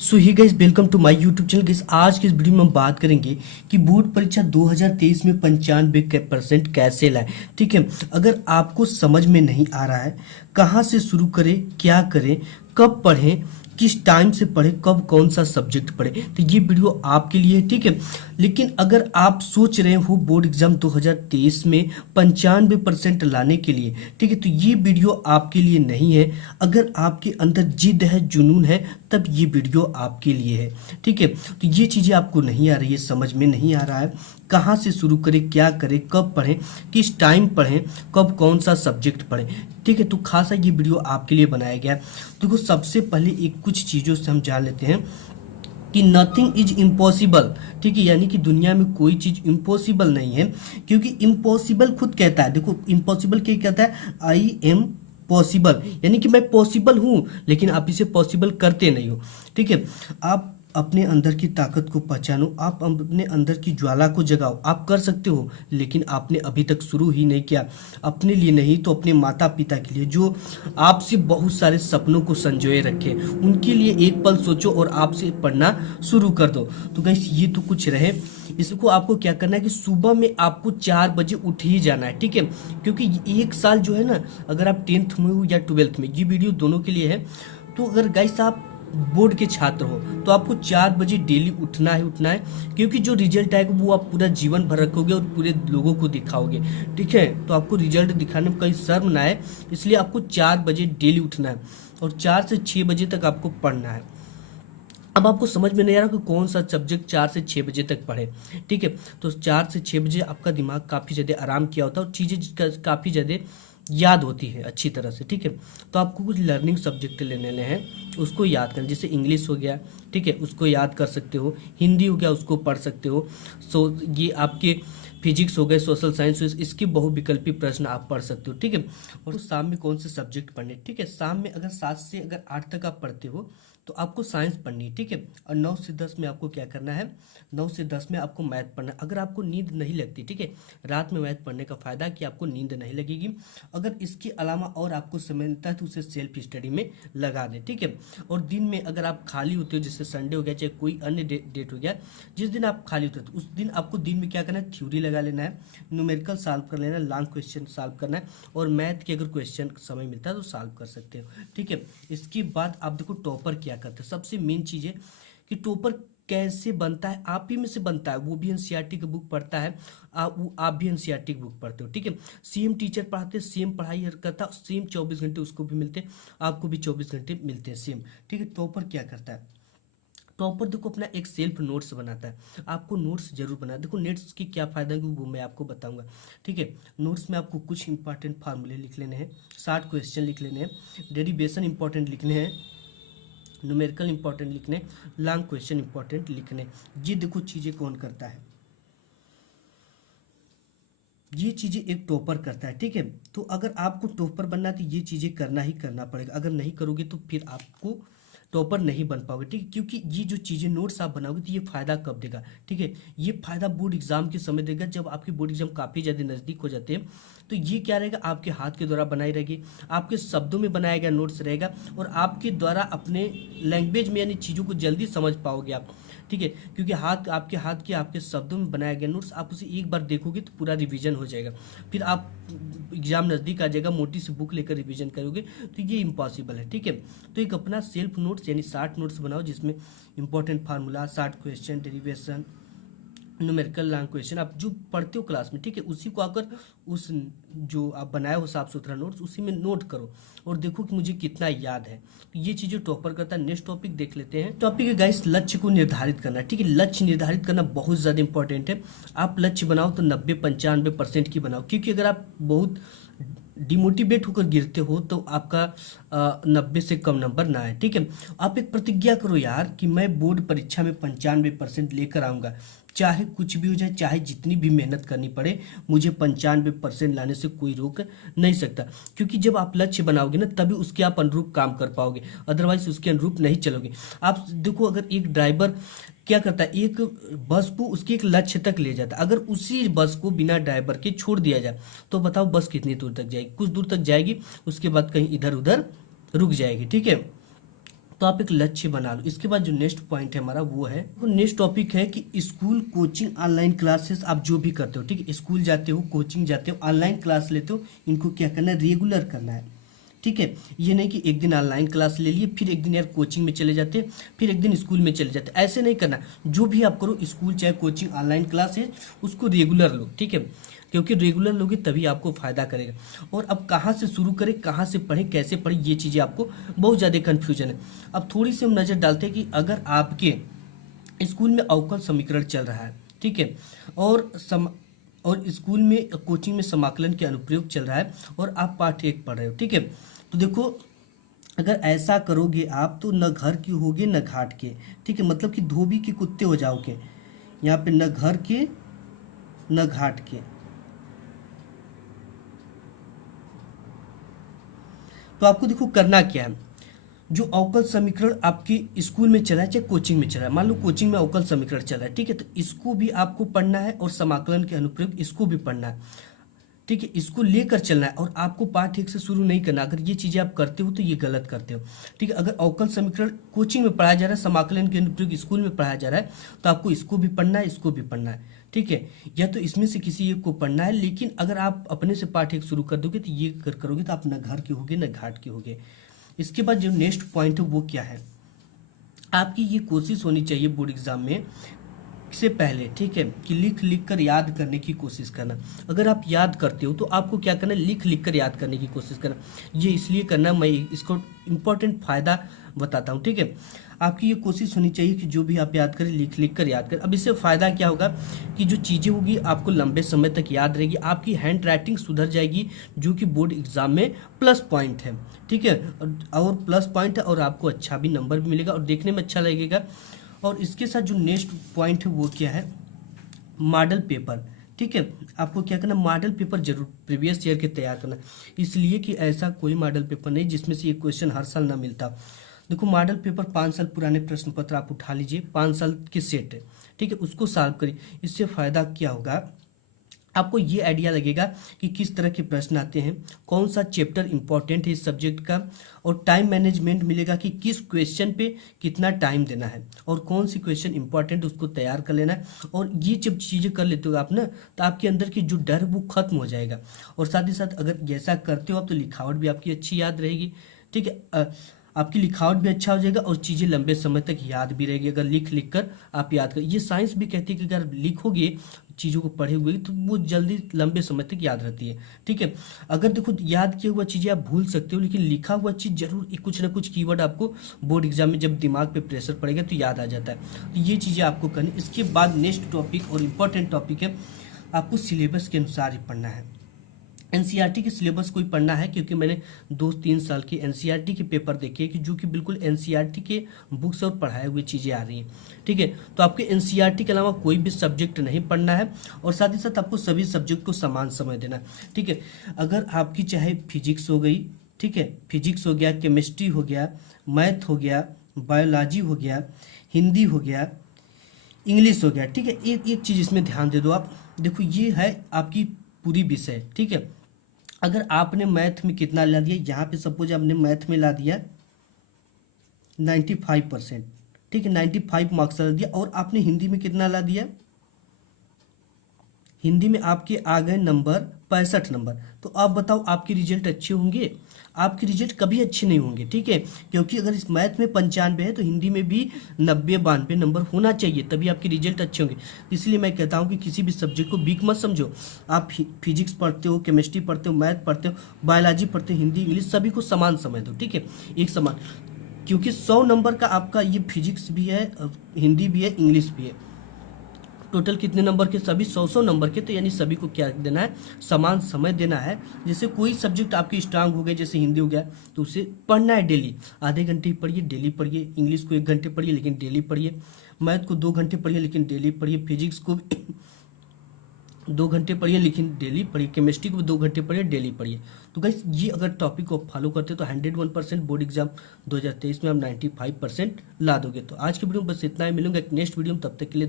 So hi guys, welcome to my YouTube channel. Guys, आज के इस वीडियो में हम बात करेंगे कि बोर्ड परीक्षा 2023 में 95% कैसे लाए। ठीक है, अगर आपको समझ में नहीं आ रहा है कहाँ से शुरू करें, क्या करें, कब पढ़ें, किस टाइम से पढ़ें, कब कौन सा सब्जेक्ट पढ़ें, तो ये वीडियो आपके लिए है। ठीक है, लेकिन अगर आप सोच रहे हो बोर्ड एग्जाम 2023 में 95% लाने के लिए, ठीक है, तो ये वीडियो आपके लिए नहीं है। अगर आपके अंदर जिद है, जुनून है, तब ये वीडियो आपके लिए है। ठीक है, तो ये चीज़ें आपको नहीं आ रही है, समझ में नहीं आ रहा है कहाँ से शुरू करें, क्या करें, कब पढ़ें, किस टाइम पढ़ें, कब कौन सा सब्जेक्ट पढ़ें। ठीक है, तो खासा ये वीडियो आपके लिए बनाया गया है। देखो, सबसे पहले एक कुछ चीज़ों से हम जान लेते हैं कि नथिंग इज इम्पॉसिबल। ठीक है, यानी कि दुनिया में कोई चीज़ इम्पॉसिबल नहीं है, क्योंकि इम्पॉसिबल खुद कहता है। देखो, इम्पॉसिबल क्या कहता है? आई एम पॉसिबल, यानी कि मैं पॉसिबल हूँ, लेकिन आप इसे पॉसिबल करते नहीं हो। ठीक है, आप अपने अंदर की ताकत को पहचानो, आप अपने अंदर की ज्वाला को जगाओ। आप कर सकते हो, लेकिन आपने अभी तक शुरू ही नहीं किया। अपने लिए नहीं तो अपने माता पिता के लिए, जो आपसे बहुत सारे सपनों को संजोए रखे, उनके लिए एक पल सोचो और आपसे पढ़ना शुरू कर दो। तो गाइस, ये तो कुछ रहे। इसको आपको क्या करना है कि सुबह में आपको 4 बजे उठ ही जाना है। ठीक है, क्योंकि एक साल जो है ना, अगर आप 10th में हो या 12th में, ये वीडियो दोनों के लिए है। तो अगर गाइस आप बोर्ड के छात्र हो तो आपको 4 बजे डेली उठना है, क्योंकि जो रिजल्ट आएगा वो आप पूरा जीवन भर रखोगे और पूरे लोगों को दिखाओगे। ठीक है, तो आपको रिजल्ट दिखाने में कहीं शर्म ना आए, इसलिए आपको 4 बजे डेली उठना है और 4 से 6 बजे तक आपको पढ़ना है। अब आपको समझ में नहीं आ रहा कि कौन सा सब्जेक्ट 4 से 6 बजे तक पढ़े। ठीक है, तो 4 से 6 बजे आपका दिमाग काफ़ी ज़्यादा आराम किया होता है और चीज़ें काफ़ी ज़्यादा याद होती है अच्छी तरह से। ठीक है, तो आपको कुछ लर्निंग सब्जेक्ट लेने हैं, उसको याद करना। जैसे इंग्लिश हो गया, ठीक है, उसको याद कर सकते हो। हिंदी हो गया, उसको पढ़ सकते हो। ये आपके फिजिक्स हो गए, सोशल साइंस, इसके बहुविकल्पी प्रश्न आप पढ़ सकते हो। ठीक है, और शाम में कौन से सब्जेक्ट पढ़ने? ठीक है, शाम में अगर 7 से 8 तक आप पढ़ते हो तो आपको साइंस पढ़नी है। ठीक है, और 9 से 10 में आपको क्या करना है? 9 से 10 में आपको मैथ पढ़ना है। अगर आपको नींद नहीं लगती, ठीक है, रात में मैथ पढ़ने का फायदा है कि आपको नींद नहीं लगेगी। अगर इसके अलावा और आपको समय मिलता है तो उसे सेल्फ स्टडी में लगा दें। ठीक है, और दिन में अगर आप खाली होते हो, जैसे संडे हो गया, चाहे कोई अन्य डेट हो गया, जिस दिन आप खाली होते हो तो उस दिन आपको दिन में क्या करना है? थ्योरी लगा लेना है, न्यूमेरिकल सॉल्व कर लेना है, लॉन्ग क्वेश्चन सॉल्व करना है, और मैथ के अगर क्वेश्चन समय मिलता है तो सॉल्व कर सकते हो। ठीक है, इसके बाद आप देखो टॉपर क्या करते हैं। सबसे मेन चीज़ है कि टॉपर कैसे बनता है, आप ही में से बनता है। वो भी एनसीईआरटी की बुक पढ़ता है, आप भी एनसीईआरटी की बुक पढ़ते हो। ठीक है, सेम टीचर पढ़ाते हैं, सेम पढ़ाई करता है, सेम 24 घंटे उसको भी मिलते हैं, आपको भी 24 घंटे मिलते हैं सेम। ठीक है, टॉपर क्या करता है? टॉपर देखो अपना एक सेल्फ नोट्स बनाता है। आपको नोट्स जरूर बनाना। देखो, नोट्स की क्या फ़ायदा है वो मैं आपको बताऊंगा। ठीक है, नोट्स में आपको कुछ इंपॉर्टेंट फार्मूले लिख लेने हैं, 60 क्वेश्चन लिख लेने हैं, डेरिवेशन इंपॉर्टेंट लिखने हैं, न्यूमेरिकल इंपॉर्टेंट लिखने, लॉन्ग क्वेश्चन इंपॉर्टेंट लिखने। ये देखो चीज़ें कौन करता है? ये चीज़ें एक टॉपर करता है। ठीक है, तो अगर आपको टॉपर बनना है तो ये चीज़ें करना ही करना पड़ेगा। अगर नहीं करोगे तो फिर आपको टॉपर नहीं बन पाओगे। ठीक है, क्योंकि ये जो चीज़ें नोट्स आप बनाओगे तो ये फ़ायदा कब देगा? ठीक है, ये फ़ायदा बोर्ड एग्जाम के समय देगा, जब आपके बोर्ड एग्जाम काफ़ी ज़्यादा नज़दीक हो जाते हैं। तो ये क्या रहेगा? आपके हाथ के द्वारा बनाई रहेगी, आपके शब्दों में बनाया गया नोट्स रहेगा, और आपके द्वारा अपने लैंग्वेज में यानी चीज़ों को जल्दी समझ पाओगे आप। ठीक है, क्योंकि हाथ के आपके शब्दों में बनाया गया नोट्स, आप उसे एक बार देखोगे तो पूरा रिवीजन हो जाएगा। फिर आप एग्जाम नज़दीक आ जाएगा, मोटी सी बुक लेकर रिवीजन करोगे, तो ये इम्पॉसिबल है। ठीक है, तो एक अपना सेल्फ नोट्स यानी 60 नोट्स बनाओ, जिसमें important formula, 60 question, derivation, numerical long question आप जो पढ़ते हो क्लास में, ठीक है, उसी को आकर उस जो आप बनाए हो साफ सुथरा नोट्स, उसी में नोट करो और देखो कि मुझे कितना याद है। तो ये चीज़ें टॉपर करता है। नेक्स्ट टॉपिक देख लेते हैं। टॉपिक है गाइस, लक्ष्य को निर्धारित करना। ठीक है, लक्ष्य निर्धारित करना बहुत ज़्यादा इंपॉर्टेंट है। आप लक्ष्य बनाओ तो 90-95% की बनाओ, क्योंकि अगर आप बहुत डिमोटिवेट होकर गिरते हो तो आपका 90 से कम नंबर ना आए। ठीक है, आप एक प्रतिज्ञा करो यार कि मैं बोर्ड परीक्षा में 95% लेकर आऊँगा, चाहे कुछ भी हो जाए, चाहे जितनी भी मेहनत करनी पड़े, मुझे 95% लाने से कोई रोक नहीं सकता। क्योंकि जब आप लक्ष्य बनाओगे ना, तभी उसके आप अनुरूप काम कर पाओगे, अदरवाइज उसके अनुरूप नहीं चलोगे। आप देखो, अगर एक ड्राइवर क्या करता है, एक बस को उसके एक लक्ष्य तक ले जाता है, अगर उसी बस को बिना ड्राइवर के छोड़ दिया जाए तो बताओ बस कितनी दूर तक जाएगी? कुछ दूर तक जाएगी, उसके बाद कहीं इधर उधर रुक जाएगी। ठीक है, तो आप एक लक्ष्य बना लो। इसके बाद जो नेक्स्ट पॉइंट है हमारा वो है, वो नेक्स्ट टॉपिक है कि स्कूल, कोचिंग, ऑनलाइन क्लासेस आप जो भी करते हो, ठीक है, स्कूल जाते हो, कोचिंग जाते हो, ऑनलाइन क्लास लेते हो, इनको क्या करना है, रेगुलर करना है। ठीक है, ये नहीं कि एक दिन ऑनलाइन क्लास ले लिए, फिर एक दिन यार कोचिंग में चले जाते, फिर एक दिन स्कूल में चले जाते, ऐसे नहीं करना। जो भी आप करो, स्कूल चाहे कोचिंग, ऑनलाइन क्लास है, उसको रेगुलर लो। ठीक है, क्योंकि रेगुलर लोगे तभी आपको फायदा करेगा। और अब कहाँ से शुरू करें, कहाँ से पढ़ें, कैसे पढ़ें, ये चीज़ें आपको बहुत ज़्यादा कन्फ्यूजन है। अब थोड़ी सी हम नज़र डालते हैं कि अगर आपके स्कूल में अवकल समीकरण चल रहा है, ठीक है, और स्कूल में, कोचिंग में समाकलन के अनुप्रयोग चल रहा है, और आप पाठ 1 पढ़ रहे हो, ठीक है, तो देखो अगर ऐसा करोगे आप तो न घर की होगे न घाट के। ठीक है, मतलब कि धोबी के कुत्ते हो जाओगे। यहाँ पे न घर के न घाट के। तो आपको देखो करना क्या है, जो अवकल समीकरण आपके स्कूल में चला है चाहे कोचिंग में चला है, मान लो कोचिंग में अवकल समीकरण चला है, ठीक है, तो इसको भी आपको पढ़ना है, और समाकलन के अनुप्रयोग इसको भी पढ़ना है। ठीक है, इसको लेकर चलना है, और आपको पार्ट 1 से शुरू नहीं करना। अगर ये चीजें आप करते हो तो ये गलत करते हो। ठीक है, अगर अवकल समीकरण कोचिंग में पढ़ाया जा रहा है, समाकलन के अनुप्रयोग स्कूल में पढ़ाया जा रहा है, तो आपको इसको भी पढ़ना है, इसको भी पढ़ना है। ठीक है, या तो इसमें से किसी एक को पढ़ना है, लेकिन अगर आप अपने से पार्ट 1 शुरू कर दोगे तो ये करोगे तो आप न घर के होगे न घाट के होगे। इसके बाद जो नेक्स्ट पॉइंट है वो क्या है, आपकी ये कोशिश होनी चाहिए बोर्ड एग्जाम में से पहले, ठीक है, कि लिख लिख कर याद करने की कोशिश करना। अगर आप याद करते हो तो आपको क्या करना है, लिख लिख कर याद करने की कोशिश करना। ये इसलिए करना, मैं इसको इम्पोर्टेंट फायदा बताता हूँ। ठीक है, आपकी ये कोशिश होनी चाहिए कि जो भी आप याद करें, लिख लिख कर याद करें। अब इससे फ़ायदा क्या होगा कि जो चीज़ें होगी आपको लंबे समय तक याद रहेगी, आपकी हैंड राइटिंग सुधर जाएगी, जो कि बोर्ड एग्जाम में प्लस पॉइंट है। ठीक है, और प्लस पॉइंट है, और आपको अच्छा भी नंबर भी मिलेगा और देखने में अच्छा लगेगा। और इसके साथ जो नेक्स्ट पॉइंट है वो क्या है, मॉडल पेपर। ठीक है, आपको क्या करना, मॉडल पेपर जरूर प्रीवियस ईयर के तैयार करना, इसलिए कि ऐसा कोई मॉडल पेपर नहीं जिसमें से ये क्वेश्चन हर साल ना मिलता। देखो मॉडल पेपर 5 साल पुराने प्रश्न पत्र आप उठा लीजिए, 5 साल के सेट है, ठीक है, उसको सॉल्व करिए। इससे फायदा क्या होगा, आपको ये आइडिया लगेगा कि किस तरह के प्रश्न आते हैं, कौन सा चैप्टर इंपॉर्टेंट है इस सब्जेक्ट का, और टाइम मैनेजमेंट मिलेगा कि किस क्वेश्चन पे कितना टाइम देना है, और कौन सी क्वेश्चन इंपॉर्टेंट उसको तैयार कर लेना है। और ये जब चीज़ें कर लेते हो आप ना, तो आपके अंदर की जो डर वो खत्म हो जाएगा। और साथ ही साथ अगर ऐसा करते हो आप तो लिखावट भी आपकी अच्छी याद रहेगी। ठीक है, आपकी लिखावट भी अच्छा हो जाएगा और चीज़ें लंबे समय तक याद भी रहेगी, अगर लिख लिख कर आप याद कर। ये साइंस भी कहती है कि अगर लिखोगे चीज़ों को पढ़े हुए तो वो जल्दी लंबे समय तक याद रहती है। ठीक है, अगर देखो याद किया हुआ चीज़ें आप भूल सकते हो, लेकिन लिखा हुआ चीज़ जरूर कुछ ना कुछ कीवर्ड आपको बोर्ड एग्जाम में जब दिमाग पे प्रेशर पड़ेगा तो याद आ जाता है। तो ये चीज़ें आपको करनी। इसके बाद नेक्स्ट टॉपिक और इम्पोर्टेंट टॉपिक है, आपको सिलेबस के अनुसार ही पढ़ना है। एनसीईआरटी के सिलेबस को ही पढ़ना है, क्योंकि मैंने 2-3 साल के एनसीईआरटी के पेपर देखे कि जो कि बिल्कुल एनसीईआरटी के बुक्स और पढ़ाए हुए चीज़ें आ रही हैं। ठीक है, तो आपके एनसीईआरटी के अलावा कोई भी सब्जेक्ट नहीं पढ़ना है, और साथ ही साथ आपको सभी सब्जेक्ट को समान समय देना है। ठीक है, अगर आपकी चाहे फिजिक्स हो गई, ठीक है, फिजिक्स हो गया, केमिस्ट्री हो गया, मैथ हो गया, बायोलॉजी हो गया, हिंदी हो गया, इंग्लिश हो गया, ठीक है, एक एक चीज़ इसमें ध्यान दे दो आप। देखो ये है आपकी पूरी विषय। ठीक है, अगर आपने मैथ में कितना ला दिया, यहाँ पे सपोज आपने मैथ में ला दिया 95%, ठीक है, 95 मार्क्स ला दिया, और आपने हिंदी में कितना ला दिया, हिंदी में आपके आ गए नंबर 65 नंबर, तो आप बताओ आपके रिजल्ट अच्छे होंगे? आपके रिजल्ट कभी अच्छे नहीं होंगे। ठीक है, क्योंकि अगर इस मैथ में 95 है तो हिंदी में भी 90-92 नंबर होना चाहिए, तभी आपके रिजल्ट अच्छे होंगे। इसलिए मैं कहता हूँ कि किसी भी सब्जेक्ट को वीक मत समझो। आप फिजिक्स पढ़ते हो, केमिस्ट्री पढ़ते हो, मैथ पढ़ते हो, बायोलॉजी पढ़ते हो, हिंदी इंग्लिश, सभी को समान समझ दो। ठीक है, एक समान, क्योंकि 100 नंबर का आपका ये फिजिक्स भी है, हिंदी भी है, इंग्लिश भी है, टोटल कितने नंबर के, सभी 100 नंबर के, तो यानी सभी को क्या देना है, समान समय देना है। जैसे कोई सब्जेक्ट आपकी स्ट्रांग हो गए, जैसे हिंदी हो गया, तो उसे पढ़ना है डेली, आधे घंटे पढ़िए, डेली पढ़िए, इंग्लिश को 1 घंटे पढ़िए लेकिन डेली पढ़िए, मैथ को 2 घंटे पढ़िए लेकिन डेली पढ़िए, फिजिक्स को 2 घंटे पढ़िए लेकिन डेली पढ़िए, केमिस्ट्री को 2 घंटे पढ़िए, डेली पढ़िए। तो गाइस ये अगर टॉपिक को फॉलो करते हो तो 101% बोर्ड एग्जाम 2023 में आप 95% ला दोगे। तो आज की वीडियो में बस इतना ही, मिलूंगा एक नेक्स्ट वीडियो में, तब तक के लिए